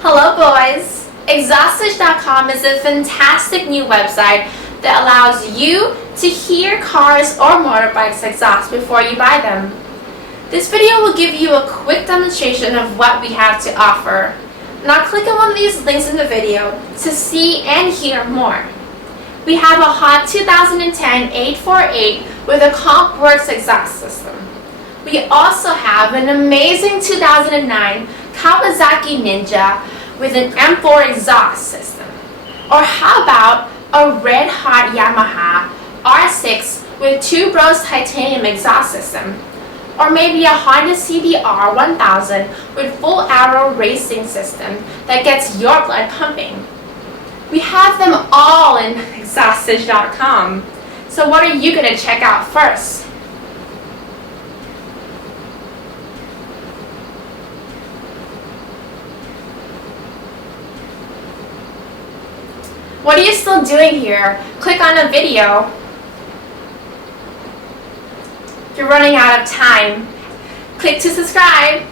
Hello boys! Exhaustage.com is a fantastic new website that allows you to hear cars or motorbikes exhaust before you buy them. This video will give you a quick demonstration of what we have to offer. Now click on one of these links in the video to see and hear more. We have a hot 2010 848 with a CompWorks exhaust system. We also have an amazing 2009 Kawasaki Ninja with an M4 exhaust system. Or how about a red hot Yamaha R6 with two Bros titanium exhaust system? Or maybe a Honda CBR 1000 with full aero racing system that gets your blood pumping. We have them all in Exhaustage.com. So what are you going to check out first? What are you still doing here? Click on a video. You're running out of time. Click to subscribe.